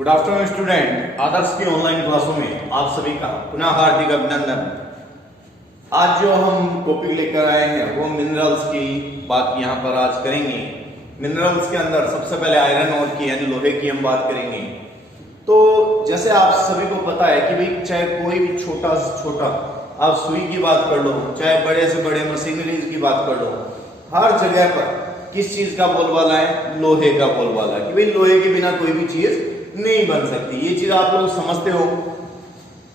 Good afternoon student. आदर्श की online क्लासों में आप सभी का पुनः हार्दिक अभिनंदन। आज जो हम टॉपिक लेकर आए हैं वो मिनरल्स की बात यहाँ पर आज करेंगे। मिनरल्स के अंदर सबसे पहले आयरन और की यानी लोहे की हम बात करेंगे। तो जैसे आप सभी को पता है कि भाई चाहे कोई भी छोटा से छोटा आप सुई की बात कर लो, चाहे बड़े से बड़े मशीनरीज की बात कर लो, हर जगह पर किस चीज का बोलबाला है? लोहे का बोलबाला है कि भाई लोहे के बिना कोई भी चीज नहीं बन सकती। ये चीज आप लोग समझते हो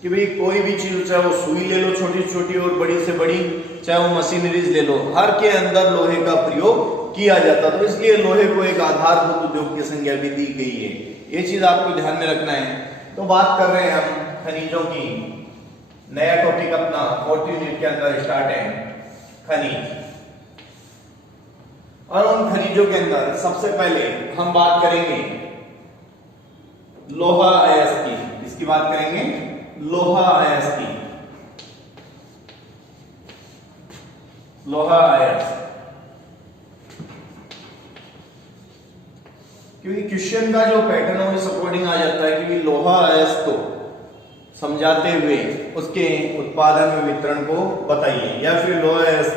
कि भाई कोई भी चीज, चाहे वो सुई ले लो छोटी छोटी और बड़ी से बड़ी, चाहे वो मशीनरीज ले लो, हर के अंदर लोहे का प्रयोग किया जाता। तो इसलिए लोहे को एक आधारभूत उद्योग की संज्ञा भी दी गई है। ये चीज आपको ध्यान में रखना है। तो बात कर रहे हैं हम खनिजों की। नया टॉपिक अपना 4th यूनिट के अंदर स्टार्ट है खनिज। और उन खनिजों के अंदर सबसे पहले हम बात करेंगे लोहा अयस्क की। इसकी बात करेंगे लोहा अयस्क की। लोहा अयस्क, क्योंकि क्वेश्चन का जो पैटर्न है उस अकॉर्डिंग आ जाता है कि लोहा अयस्क को समझाते हुए उसके उत्पादन में वितरण को बताइए, या फिर लोहा अयस्क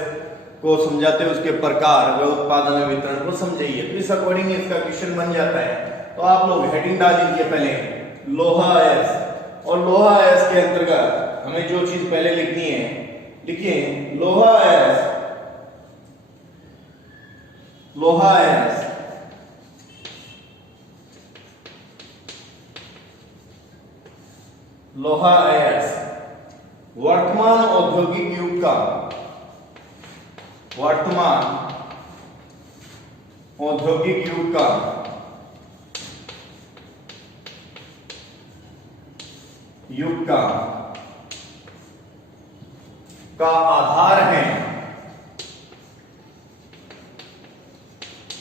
को समझाते हुए उसके प्रकार व उत्पादन में वितरण को समझाइए। तो इस अकॉर्डिंग इसका क्वेश्चन बन जाता है। तो आप लोग हेडिंग डाल दीजिए पहले लोहा अयस्क। और लोहा अयस्क के अंतर्गत हमें जो चीज पहले लिखनी है, लिखिए लोहा अयस्क। लोहा अयस्क लोहा अयस्क वर्तमान औद्योगिक युग का, वर्तमान औद्योगिक युग का आधार है।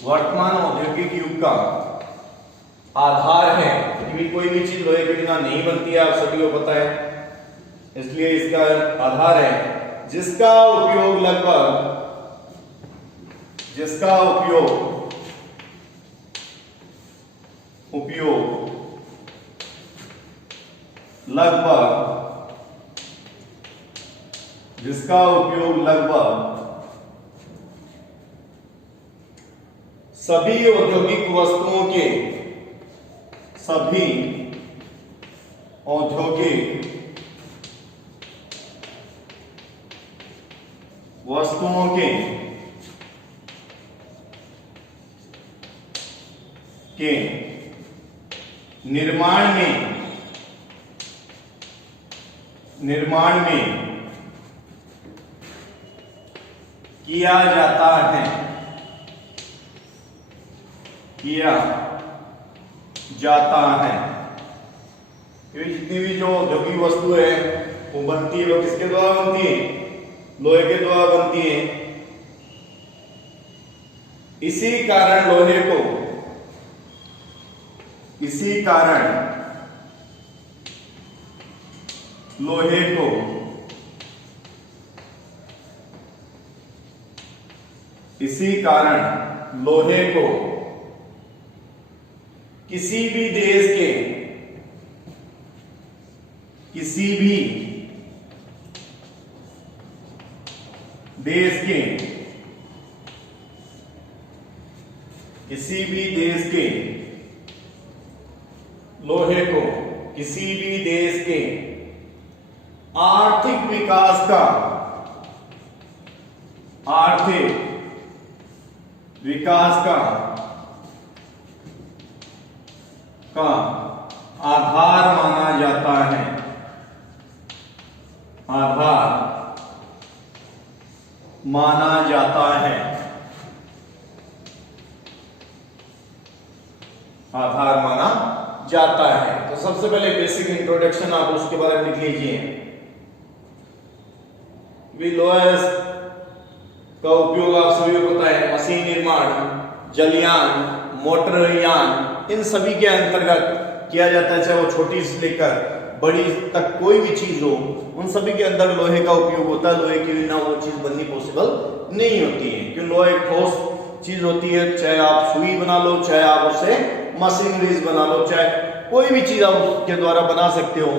वर्तमान औद्योगिक युग का आधार है कि कोई भी चीज लोहे के बिना नहीं बनती है, आप सभी को पता है। इसलिए इसका आधार है जिसका उपयोग लगभग सभी औद्योगिक वस्तुओं के निर्माण में किया जाता है। क्योंकि जितनी भी जो औद्योगिक वस्तु है वो बनती है, वो किसके द्वारा बनती है? लोहे के द्वारा बनती है। इसी कारण लोहे को किसी भी देश के लोहे को किसी भी देश के आर्थिक विकास का आधार माना जाता है। तो सबसे पहले बेसिक इंट्रोडक्शन आप उसके बारे में लिख लीजिए। लोहा का उपयोग आप सभी को पता है मशीन निर्माण, जलयान, मोटरयान, इन सभी के अंतर्गत किया जाता है। चाहे वो छोटी से लेकर बड़ी तक कोई भी चीज हो, उन सभी के अंदर लोहे का उपयोग होता है। लोहे के बिना वो चीज बननी पॉसिबल नहीं होती है, क्योंकि लोहा एक ठोस चीज होती है। चाहे आप सुई बना लो, चाहे आप उसे मशीनरीज बना लो, चाहे कोई भी चीज आप उसके द्वारा बना सकते हो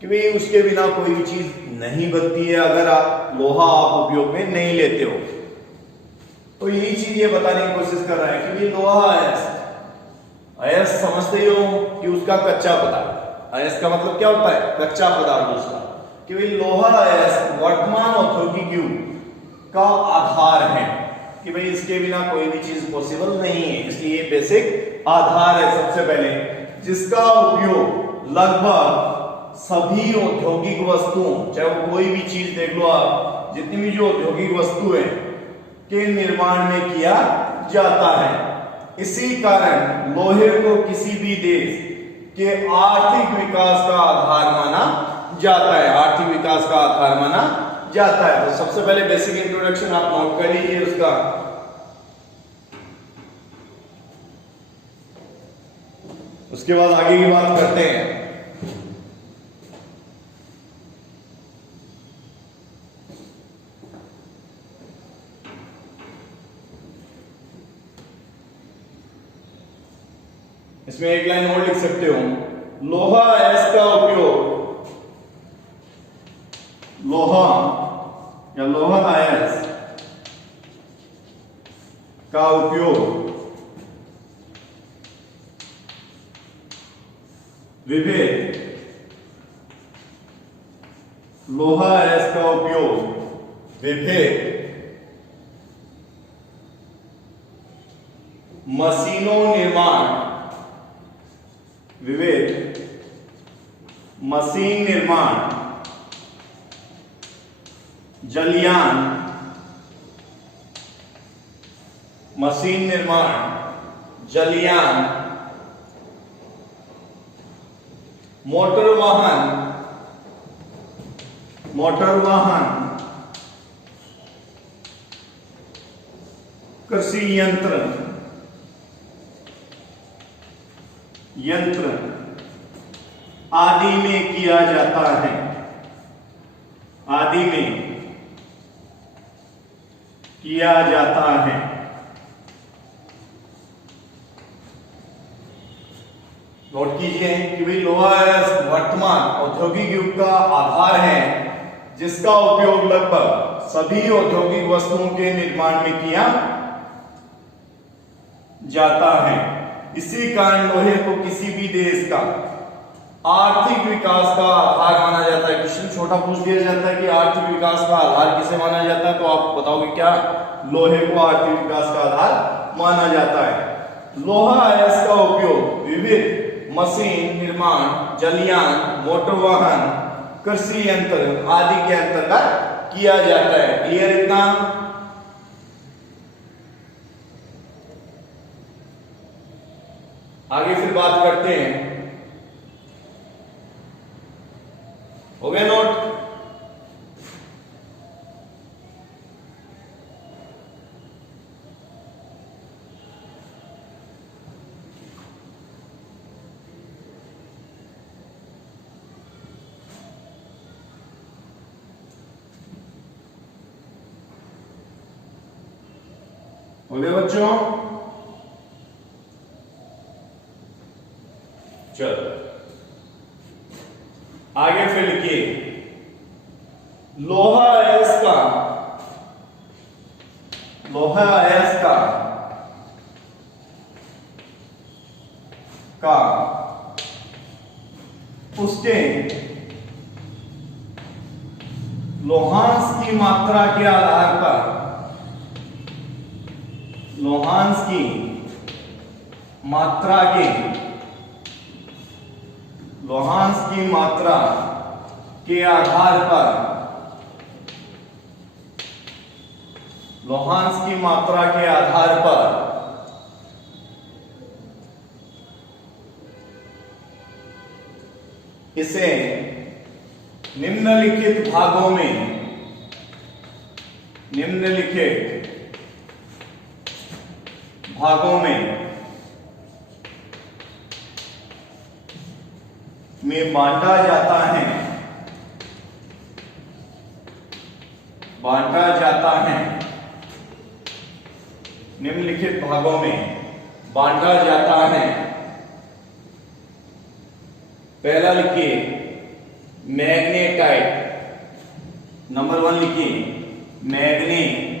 कि भाई उसके बिना कोई भी चीज नहीं बनती है अगर आप लोहा आप उपयोग में नहीं लेते हो। तो यही चीज ये बताने की कोशिश कर रहा है कि ये लोहा अयस्क समझते ही हो कि उसका कच्चा पदार्थ, अयस्क का मतलब क्या होता है, कच्चा पदार्थ उसका, कि भाई लोहा अयस्क वर्तमान औद्योगिक युग का आधार है कि भाई इसके बिना कोई भी चीज पॉसिबल नहीं है, इसलिए बेसिक आधार है सबसे पहले, जिसका उपयोग लगभग सभी औद्योगिक वस्तुओं, चाहे वो कोई भी चीज देख लो आप, जितनी भी जो औद्योगिक वस्तु है के निर्माण में किया जाता है। इसी कारण लोहे को किसी भी देश के आर्थिक विकास का आधार माना जाता है, आर्थिक विकास का आधार माना जाता है। तो सबसे पहले बेसिक इंट्रोडक्शन आप नोट कर लीजिए उसका। उसके बाद आगे की बात करते हैं। इसमें एक लाइन और लिख सकते हो, लोहा अयस्क का उपयोग, लोहा या लोहा अयस्क का उपयोग विविध, लोहा अयस्क का उपयोग विविध मशीनों निर्माण, विविध मशीन निर्माण, जलयान, मशीन निर्माण, जलयान, मोटर वाहन, मोटर वाहन, कृषि यंत्र, यंत्र आदि में किया जाता है, आदि में किया जाता है। नोट कीजिए कि भाई लोहा अयस्क वर्तमान औद्योगिक युग का आधार है, जिसका उपयोग लगभग सभी औद्योगिक वस्तुओं के निर्माण में किया जाता है। इसी कारण लोहे को किसी भी देश का आर्थिक विकास का आधार माना जाता है। क्वेश्चन छोटा पूछ दिया जाता है कि आर्थिक विकास का आधार किसे माना जाता है, तो आप बताओगे क्या, लोहे को आर्थिक विकास का आधार माना जाता है। लोहा अयस्क का उपयोग विविध मशीन निर्माण, जलयान, मोटर वाहन, कृषि यंत्र आदि के अंतर्गत किया जाता है। क्लियर इतना? आगे फिर बात करते हैं, हो गया नोट? हो गया बच्चों? चलो आगे फिर लिखिए, लोहा अयस्क का, लोहा अयस्क का उसके लोहांश की मात्रा के आधार पर, लोहांश की मात्रा के, लोहांश की मात्रा के आधार पर, लोहांश की मात्रा के आधार पर इसे निम्नलिखित भागों में, निम्नलिखित भागों में बांटा जाता है, बांटा जाता है, निम्नलिखित भागों में बांटा जाता है। पहला लिखिए मैग्नेटाइट, नंबर 1 लिखिए मैग्नेटाइट,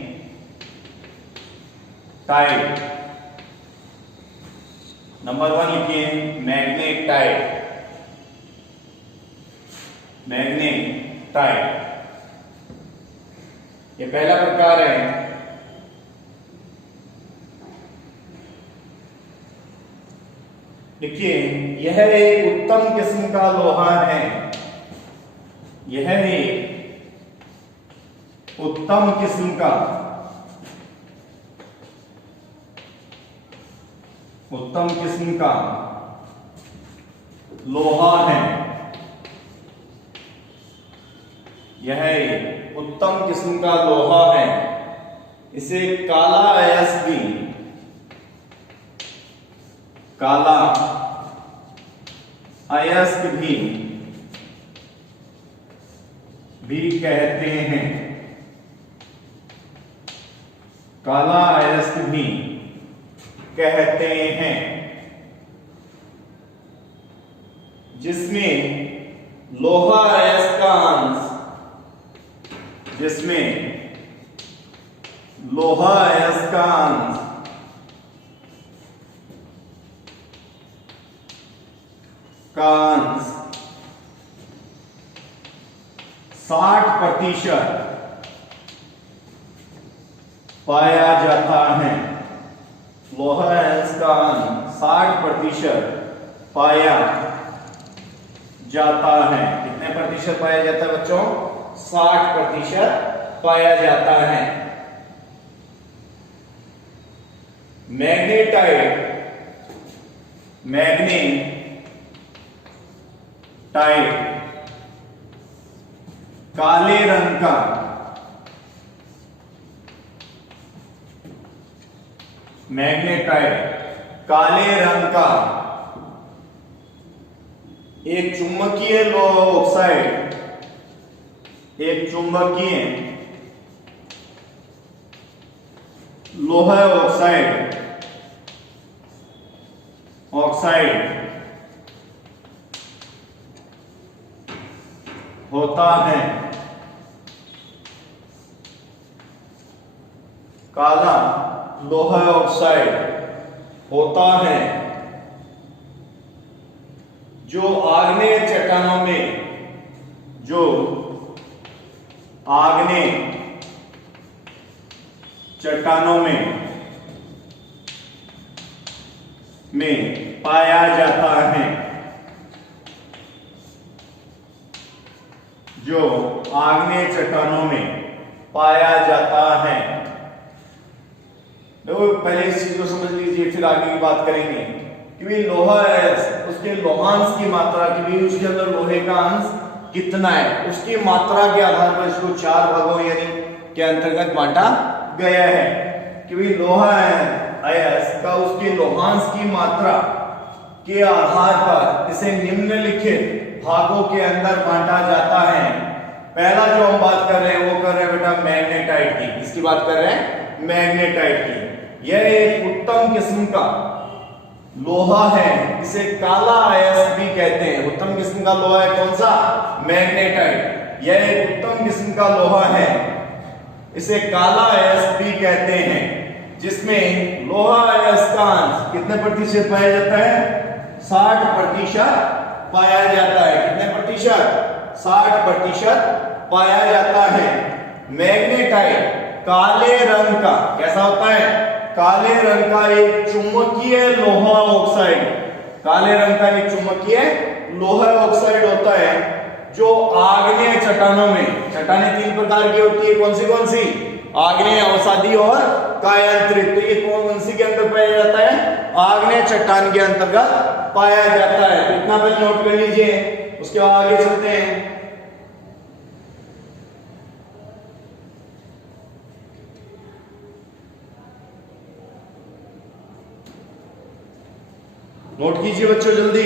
नंबर 1 लिखिए मैग्नेटाइट, मैग्नेटाइट, ये पहला प्रकार है। देखिए यह एक उत्तम किस्म का लोहा है, यह एक उत्तम किस्म का लोहा है, यह एक उत्तम किस्म का लोहा है। इसे काला अयस्क भी कहते हैं, काला अयस्क भी कहते हैं, जिसमें लोहा अयस्कांश का अंश 60% पाया जाता है। लोहा अयस्क का अंश 60% पाया जाता है। कितने प्रतिशत पाया जाता है बच्चों? 60% पाया जाता है। मैग्नेटाइट काले रंग का एक चुंबकीय लोहा ऑक्साइड, लोहा ऑक्साइड होता है। काला लोहा ऑक्साइड होता है जो आग्नेय चट्टानों में पाया जाता है, जो आग्नेय चट्टानों में पाया जाता है। देखो पहले इस चीज को समझ लीजिए, फिर आगे की बात करेंगे कि भाई लोहा है, उसके लोहांश की मात्रा की भी, उसके अंदर लोहे का अंश कितना है, उसकी मात्रा के आधार पर इसको 4 भागों यानी के अंतर्गत बांटा गया है कि भाई लोहा अयस्क का उसके लोहांश की मात्रा के आधार पर इसे निम्नलिखित भागों के अंदर बांटा जाता है। पहला जो हम बात कर रहे हैं वो कर रहे हैं बेटा मैग्नेटाइट की। इसकी बात कर रहे हैं मैग्नेटाइट की। यह एक उत्तम किस्म का लोहा है, इसे काला अयस्क भी कहते हैं। उत्तम किस्म का लोहा है कौन सा? मैग्नेटाइट। यह एक उत्तम किस्म का लोहा है, इसे काला अयस्क भी कहते हैं, जिसमें लोहा अयस्कांश कितने प्रतिशत पाया जाता है? 60% पाया जाता है। कितने प्रतिशत? 60% पाया जाता है। मैग्नेटाइट काले रंग का कैसा होता है? काले रंग का एक चुंबकीय लोहा ऑक्साइड, काले रंग का एक चुंबकीय लोहा ऑक्साइड होता है जो आग्नेय चट्टानों में, चट्टानें 3 प्रकार की होती है, कौन सी? आग्नेय, अवसादी और कायांतरित। तो ये कौन सी के अंदर पाया जाता है? आग्नेय चट्टान के अंतर्गत पाया जाता है। इतना पहले नोट कर लीजिए, उसके बाद आगे चलते हैं। नोट कीजिए बच्चों जल्दी।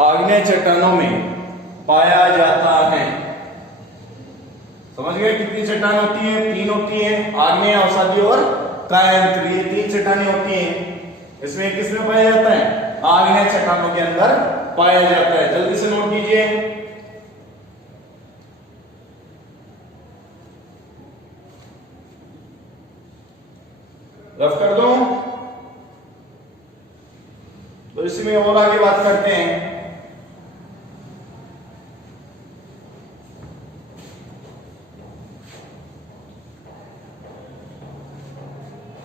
आग्नेय चट्टानों में पाया जाता है समझ गए कितनी चट्टान होती है? 3 होती है, आग्नेय, अवसादी और कायांतर। ये 3 चट्टानें होती हैं। इसमें किसमें पाया जाता है? आग्नेय चट्टानों के अंदर पाया जाता है। जल्दी से नोट कीजिए। रफ कर दो। तो इसी में और आगे बात करते हैं।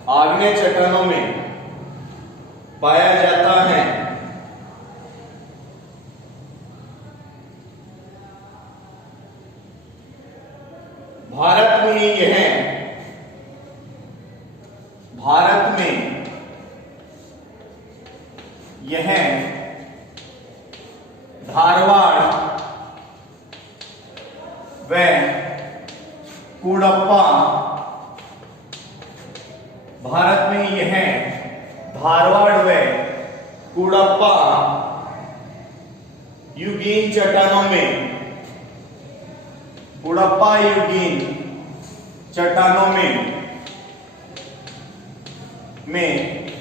आग्नेय चट्टानों में पाया जाता है भारत में यह धारवाड़ व कुडप्पा, भारत में यह धारवाड़ व कुडप्पा युगीन चट्टानों में, कुडप्पा युगीन चट्टानों में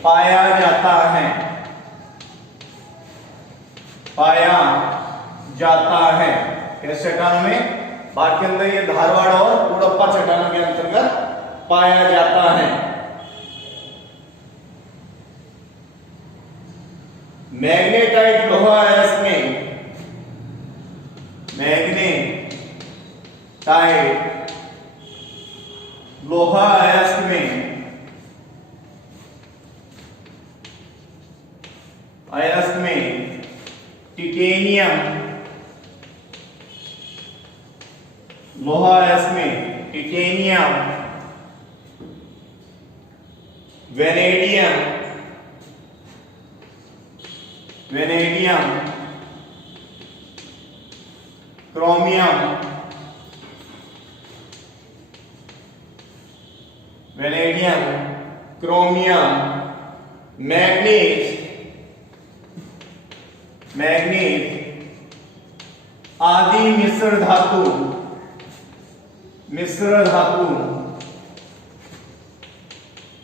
पाया जाता है, पाया जाता है। किस चट्टानों में? भारत के अंदर ये धारवाड़ और कुडप्पा चट्टानों के अंतर्गत पाया जाता है। मैग्नेटाइट लोहा अयस्क में, मैग्नेटाइट लोहा अयस्क में टिटेनियम, लोहा अयस्क में टिटेनियम, वेनेडियम, क्रोमियम, मैग्नीज आदि मिश्र धातु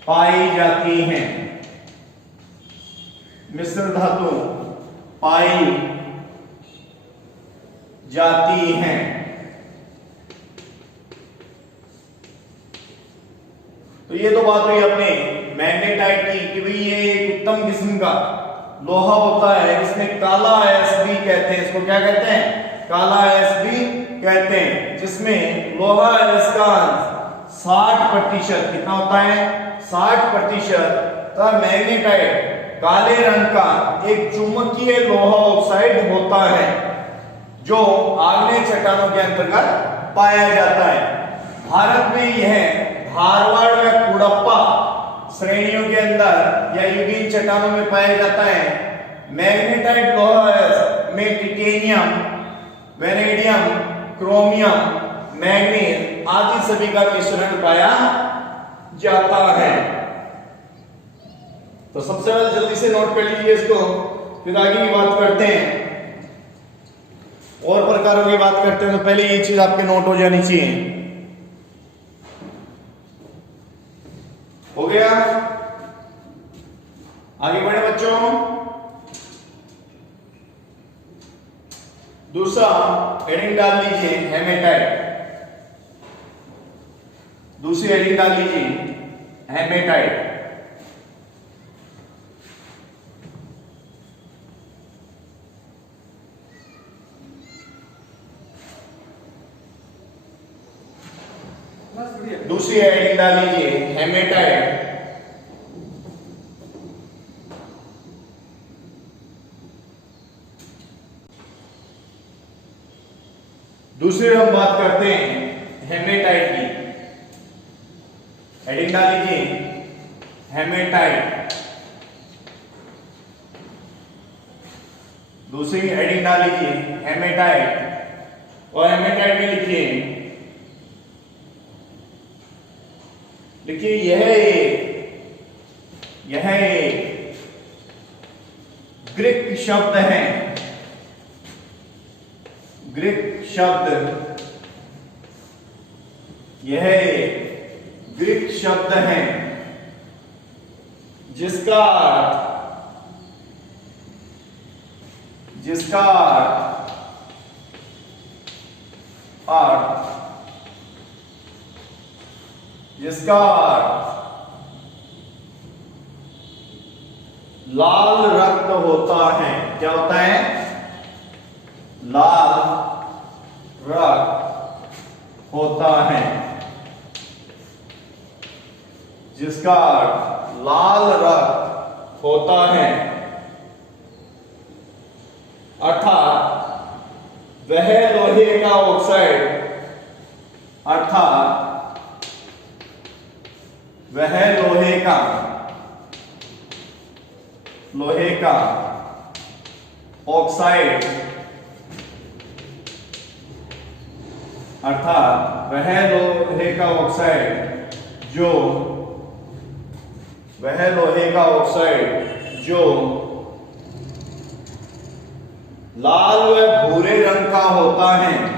पाई जाती हैं, मिश्र धातु पाई जाती हैं। तो ये तो बात हुई अपने मैग्नेटाइट की कि भाई ये एक उत्तम किस्म का लोहा होता है, इसमें काला अयस्क भी कहते हैं। इसको क्या कहते हैं? काला अयस्क भी कहते हैं, जिसमें लोहा अयस्क का 60% कितना होता है? 60%। मैग्नेटाइट काले रंग का एक चुंबकीय लोहा ऑक्साइड होता है जो आग्नेय चट्टानों के अंतर्गत पाया जाता है। भारत में यह धारवाड़ व कुडप्पा श्रेणियों के अंदर या युगीन चट्टानों में पाया जाता है। मैग्नेटाइट लोहा अयस्क में टिटेनियम, वेनेडियम, क्रोमियम, मैग्नीज आदि सभी का मिश्रण पाया जाता है। तो सबसे पहले जल्दी से नोट कर लीजिए इसको, फिर आगे की बात करते हैं और प्रकारों की बात करते हैं। तो पहले ये चीज आपके नोट हो जानी चाहिए। हो गया? आगे बढ़े बच्चों। दूसरा हेडिंग डाल लीजिए हेमेटाइट। दूसरी हेडिंग डाल लीजिए हेमेटाइट। दूसरी हेडिंग डाल लीजिए हेमेटाइट। दूसरी हम बात करते हैं हेमेटाइट की। हेडिंग डाल लीजिए हेमेटाइट। दूसरी हेडिंग डाल लीजिए हेमेटाइट और हेमेटाइट में लिखिए यह एक ग्रीक शब्द है। ग्रीक शब्द यह एक ग्रीक शब्द है जिसका अर्थ लाल रक्त होता है। क्या होता है? लाल रक्त होता है। जिसका अर्थ लाल रक्त होता है, अर्थात वह लोहे का ऑक्साइड ऑक्साइड जो लाल व भूरे रंग का होता है,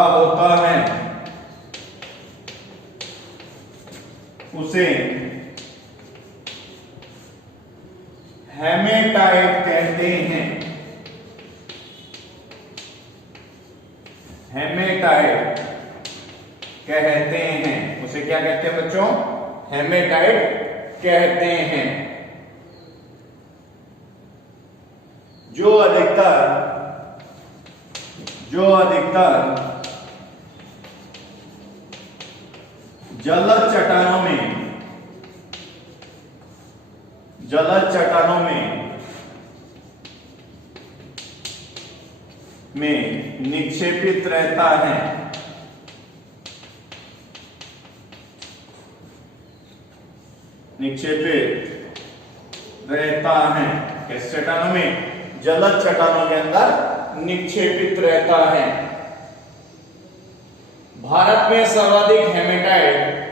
होता है, उसे हेमेटाइट कहते हैं। उसे क्या कहते हैं बच्चों? हेमेटाइट कहते हैं। जो अधिकतर जलज चट्टानों में निक्षेपित रहता है। किस चट्टानों में? जलज चट्टानों के अंदर निक्षेपित रहता है। भारत में सर्वाधिक हेमेटाइट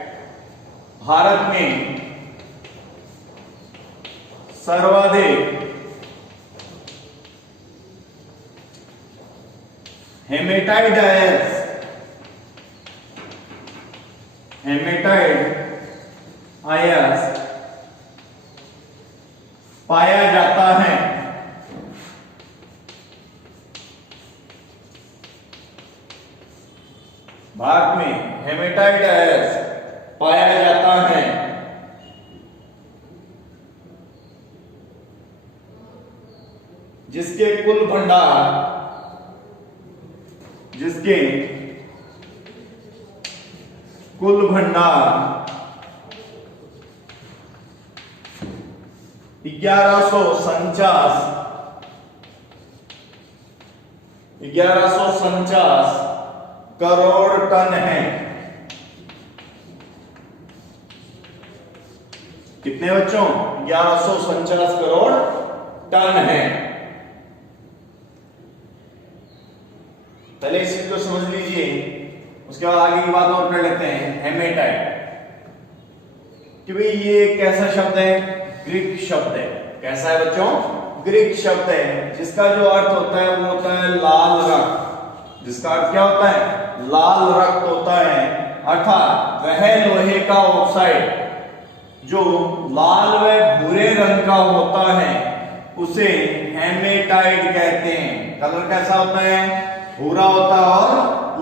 'आयस पाया जाता है। भारत में हेमेटाइट आयस पाया जाता है। जिसके कुल भंडार 1149 करोड़ टन है। कितने बच्चों? 1149 करोड़ टन है। पहले इस चीज को समझ लीजिए, उसके बाद आगे की बात और कर लेते हैं। हेमेटाइट कि भाई ये कैसा शब्द है? ग्रीक शब्द है। कैसा है बच्चों? ग्रीक शब्द है जिसका जो अर्थ होता है वो होता है लाल रक्त। जिसका अर्थ क्या होता है? लाल रक्त होता है, अर्थात वह लोहे का ऑक्साइड जो लाल व भूरे रंग का होता है उसे हेमेटाइट कहते हैं। कलर कैसा होता है? भूरा होता है और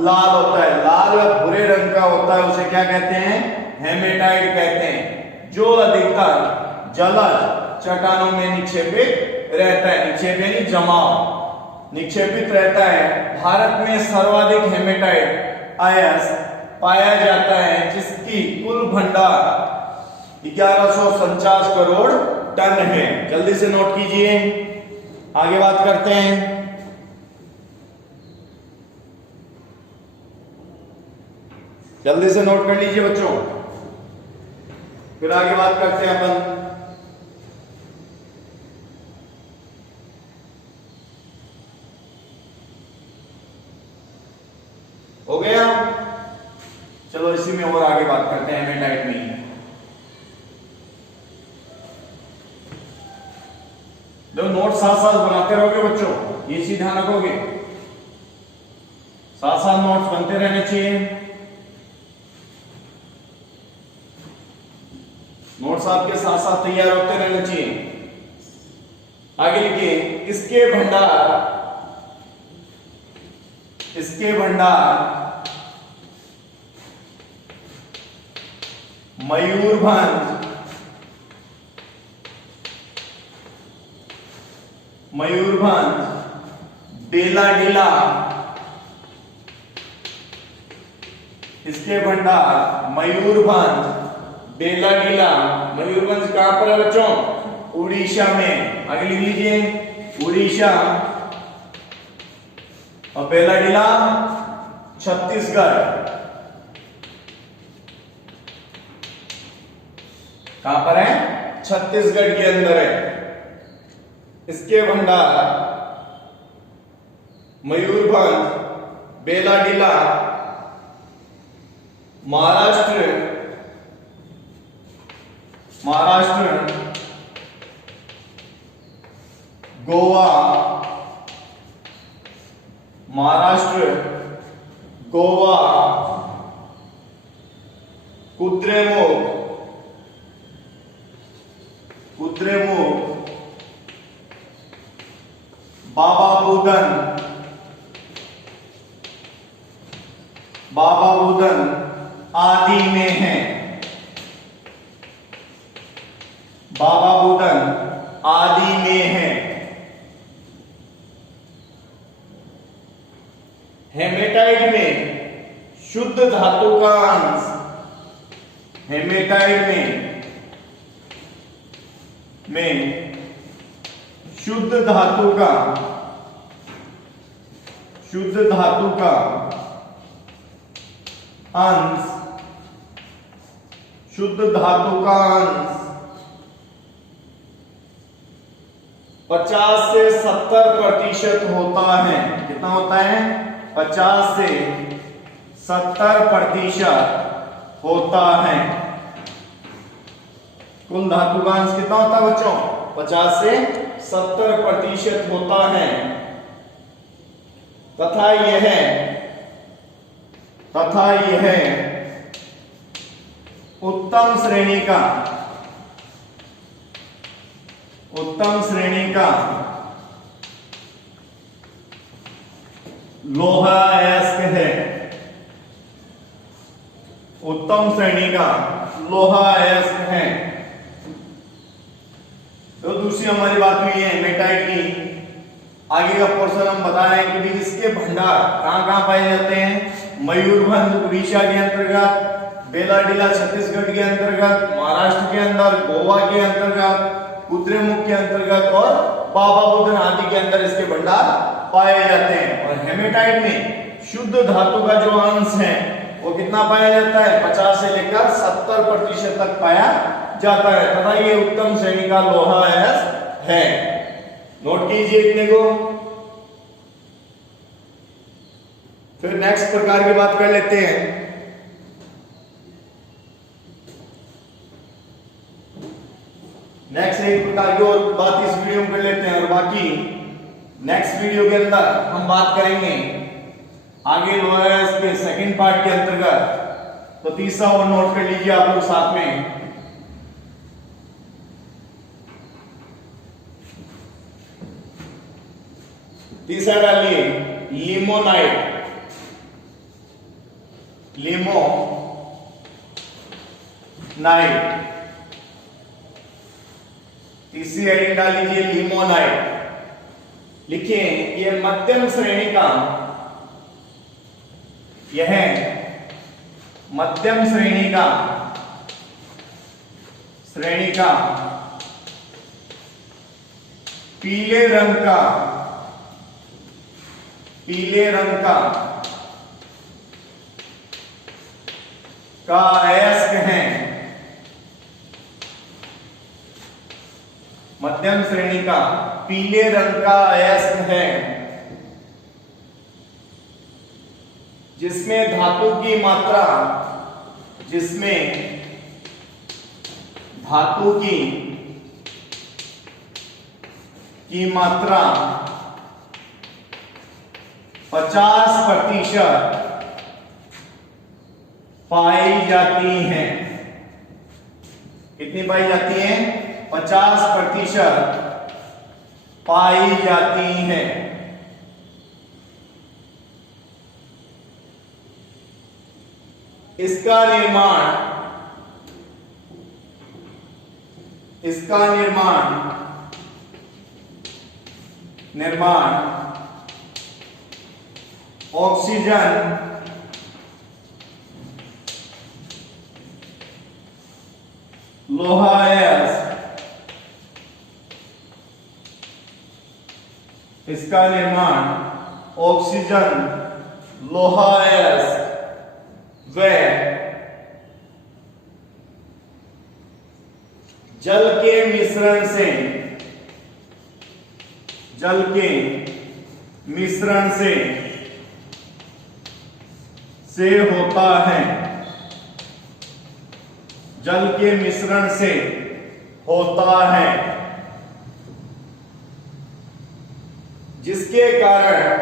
लाल होता है। लाल व भूरे रंग का होता है उसे क्या कहते हैं? हेमेटाइट कहते हैं। जो अधिकतर जलज चट्टानों में निक्षेपित रहता है। निक्षेप यानी जमाव, निक्षेपित रहता है। भारत में सर्वाधिक हेमेटाइट आयस पाया जाता है जिसकी कुल भंडार 1149 करोड़ टन है। जल्दी से नोट कीजिए, आगे बात करते हैं। जल्दी से नोट कर लीजिए बच्चों, फिर आगे बात करते हैं अपन। हो गया? चलो इसी में और आगे बात करते हैं हेमेटाइट में। जो नोट साथ साथ बनाते रहोगे बच्चों, ये चीज ध्यान रखोगे, साथ साथ नोट्स बनते रहने चाहिए। नोट्स आपके साथ साथ तैयार होते रहने चाहिए। आगे लिखिए, इसके भंडार मयूरभंज बेलाडीला, इसके भंडार मयूरभंज बेलाडीला। मयूरभंज कहां पर है बच्चों? उड़ीसा में। आगे लिख लीजिए, उड़ीसा। और बेलाडीला छत्तीसगढ़। कहां पर है? छत्तीसगढ़ के अंदर है। इसके भंडार मयूरभंज बेलाडीला महाराष्ट्र गोवा, महाराष्ट्र गोवा, कुद्रेमुख, बाबा बुदन आदि में है। बाबा बुदन आदि में है। हेमेटाइट में शुद्ध धातु का अंश, हेमेटाइट में शुद्ध धातु का अंश, शुद्ध धातु का अंश 50 से 70% होता है। कितना होता है? 50 से 70% होता है। कुल धातु का अंश कितना होता है बच्चों? 50 से 70% होता है। तथा यह उत्तम श्रेणी का लोहा अयस्क है। उत्तम श्रेणी का लोहा अयस्क है। तो दूसरी हमारी बात हुई है हेमेटाइट की। आगे का पोर्शन हम बता रहे हैं कि इसके भंडार कहां कहां पाए जाते हैं? मयूरभंज उड़ीसा के अंतर्गत, बेलाडीला छत्तीसगढ़ के अंतर्गत, महाराष्ट्र के अंदर, गोवा के अंतर्गत, कुद्रेमुख के अंतर्गत और बाबा बुदन आदि के अंदर इसके भंडार पाए जाते हैं। और हेमेटाइट में शुद्ध धातु का जो अंश है वो कितना पाया जाता है? 50 से लेकर 70% तक पाया जाता है। तथा ये उत्तम श्रेणी का लोहा अयस्क है। नोट कीजिए इतने को। फिर नेक्स्ट प्रकार की बात कर लेते हैं। नेक्स्ट एक प्रकार की और बात इस वीडियो में कर लेते हैं, और बाकी नेक्स्ट वीडियो के अंदर हम बात करेंगे आगे लोहा अयस्क के सेकंड पार्ट के अंतर्गत। तो तीसरा और नोट कर लीजिए आप लोग साथ में। तीसरा डालिए लिमोनाइट। तीसरी हेडिंग डाल लीजिए लिमोनाइट। लिखिए ये मध्यम श्रेणी का, यह मध्यम श्रेणी का पीले रंग का अयस्क है। मध्यम श्रेणी का पीले रंग का अयस्क है, जिसमें धातु की मात्रा 50 50% पाई जाती हैं। कितनी पाई जाती हैं? 50% पाई जाती हैं। इसका निर्माण ऑक्सीजन लोहा इसका निर्माण ऑक्सीजन लोहा व जल के मिश्रण से होता है। जल के मिश्रण से होता है, जिसके कारण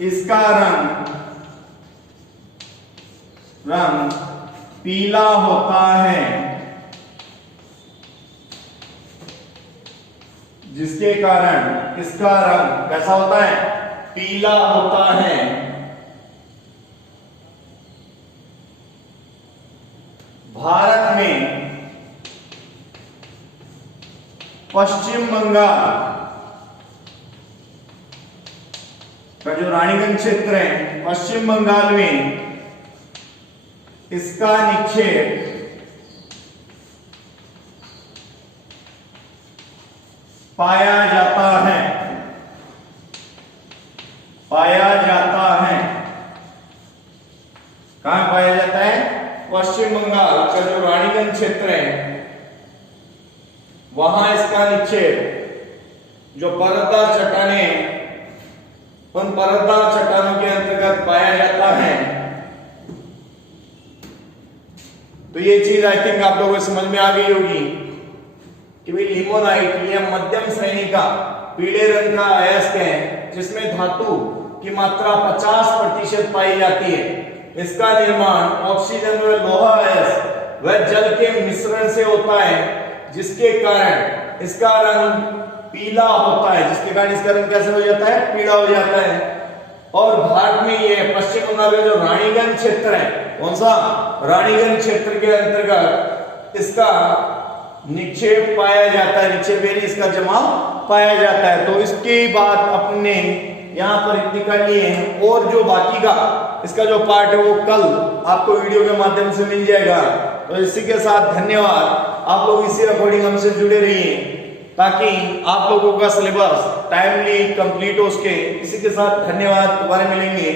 इसका रंग पीला होता है। जिसके कारण इसका रंग कैसा होता है? पीला होता है। भारत में पश्चिम बंगाल का जो रानीगंज क्षेत्र है, पश्चिम बंगाल में इसका निक्षेप पाया जाता है। कहां पाया जाता है? पश्चिम बंगाल का जो रानीगंज क्षेत्र है, वहां इसका निक्षेप जो परतदार चट्टानें, उन परतदार चट्टानों के अंतर्गत पाया जाता है। तो ये चीज आई थिंक आप लोगों को समझ में आ गई होगी कि भाई लिमोनाइट ये मध्यम श्रेणी का पीले रंग का अयस्क है, जिसमें धातु की मात्रा 50% पाई जाती है। इसका निर्माण ऑक्सीजन व लोहा अयस्क व जल के मिश्रण से होता है, जिसके कारण इसका रंग पीला होता है। जिसके कारण इसका रंग कैसे हो जाता है? पीला हो जाता है। और भारत में ये पश्चिम बंगाल का जो रानीगंज क्षेत्र है, कौन सा? रानीगंज क्षेत्र के अंतर्गत इसका निक्षेप पाया जाता है। निक्षेप यानी इसका जमाव पाया जाता है। तो इसकी बात अपने यहाँ पर इतनी कर लिए हैं, और जो बाकी का इसका जो पार्ट है वो कल आपको वीडियो के माध्यम से मिल जाएगा। तो इसी के साथ धन्यवाद। आप लोग इसी अकॉर्डिंग हमसे जुड़े रहिए ताकि आप लोगों का सिलेबस टाइमली कंप्लीट हो सके। इसी के साथ धन्यवाद। दोबारा मिलेंगे।